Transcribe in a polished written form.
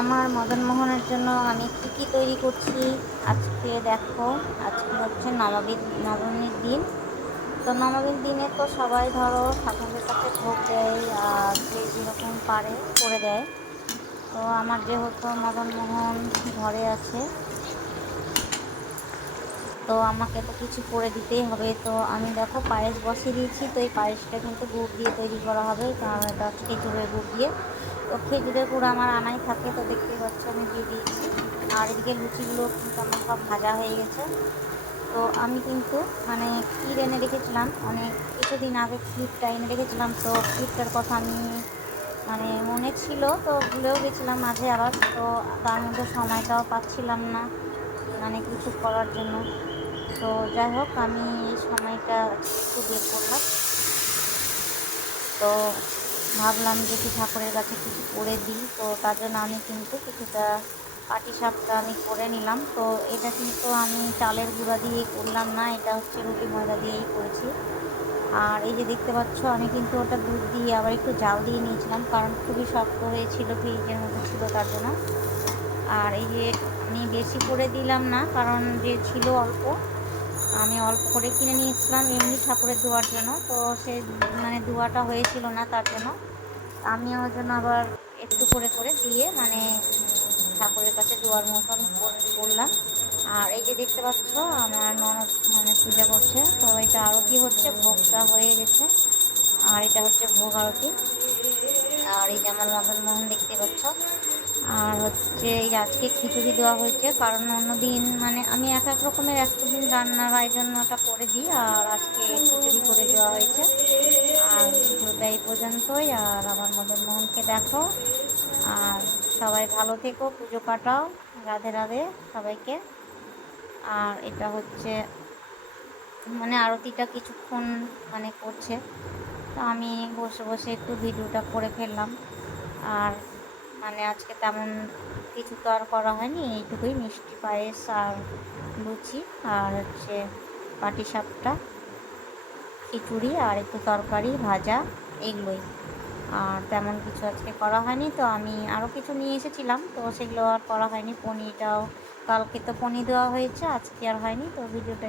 আমার মদনমোহনের জন্য আমি কী কী তৈরি করছি আজকে দেখো। আজকে হচ্ছে নবমীর দিন। তো নবমীর দিনে তো সবাই ধরো ঠাকুরের কাছে ভোগ দেয়, আর যে যেরকম পারে করে দেয়। তো আমার যেহেতু মদনমোহন ঘরে আছে, তো আমাকে তো কিছু করে দিতেই হবে। তো আমি দেখো পায়েস বসিয়ে দিয়েছি। তো এই পায়েসটা কিন্তু গুড় দিয়ে তৈরি করা হবে, কারণ এটা খেজুরের গুড় দিয়ে। তো খেজুরের গুড় আমার আনাই থাকে, তো দেখতেই পাচ্ছ আমি দিয়ে দিয়েছি। আর এদিকে লুচিগুলো কিন্তু আমার সব ভাজা হয়ে গেছে। তো আমি কিন্তু মানে ক্ষীর এনে রেখেছিলাম, অনেক কিছুদিন আগে ক্ষীরটা এনে রেখেছিলাম। তো ক্ষীরটার কথা আমি মানে মনে ছিল, তো ভুলেও গেছিলাম মাঝে আবার। তো তার মধ্যে সময়টাও পাচ্ছিলাম না মানে কিছু করার জন্য। তো যাই হোক, আমি এই সময়টা আজকে একটু বের করলাম। তো ভাবলাম যে কি ঠাকুরের কাছে কিছু করে দিই। তো তার জন্য আমি কিন্তু কিছুটা পাটিসাপটা আমি করে নিলাম। তো এটা কিন্তু আমি চালের গুঁড়া দিয়ে করলাম না, এটা হচ্ছে রুটি ময়দা দিয়েই করেছি। আর এই যে দেখতে পাচ্ছ, আমি কিন্তু ওটা দুধ দিয়ে আবার একটু জাল দিয়ে নিয়েছিলাম, কারণ খুবই শক্ত হয়েছিল, ফ্রিজের মধ্যে ছিল তার জন্য। আর এই যে আমি বেশি করে দিলাম না, কারণ যে ছিল অল্প, আমি অল্প করে কিনে নিয়ে এসেছিলাম এমনি ঠাকুরের ধোয়ার জন্য। তো সে মানে ধোয়াটা হয়েছিল না, তার জন্য আমি ওর জন্য আবার একটু করে করে দিয়ে মানে ঠাকুরের কাছে ধোয়ার মতন করলাম। আর এই যে দেখতে পাচ্ছ, আমার ননদ মানে পূজা করছে। তো এটা আরতি হচ্ছে, ভোগটা হয়ে গেছে। আর এটা হচ্ছে ভোগ আরতি। আর এই যে আমার মদনমোহন দেখতে পাচ্ছ। আর হচ্ছে এই যে আজকে খিচুড়ি দেওয়া হয়েছে, কারণ অন্যদিন মানে আমি এক এক রকমের এক দিন রান্নার আয়োজনটা করে দিই, আর আজকে খিচুড়ি করে দেওয়া হয়েছে। আর ভিডিওটা এই পর্যন্তই। আর আমার মদনমোহনকে দেখো। আর সবাই ভালো থেকো, পুজো কাটাও। রাধে রাধে সবাইকে। আর এটা হচ্ছে মানে আরতিটা কিছুক্ষণ মানে করছে, তো আমি বসে বসে একটু ভিডিওটা করে ফেললাম। আর মানে আজকে তেমন কিছু তো আর করা হয়নি, এইটুকুই মিষ্টি পায়েস আর লুচি আর হচ্ছে পাটিসাপটা, খিচুড়ি আর একটু তরকারি ভাজা, এগুলোই। আর তেমন কিছু আজকে করা হয়নি। তো আমি আরও কিছু নিয়ে এসেছিলাম, তো সেগুলো আর করা হয়নি। পনিরটাও কালকে তো পনির দেওয়া হয়েছে, আজকে আর হয়নি। তো ভিডিওটা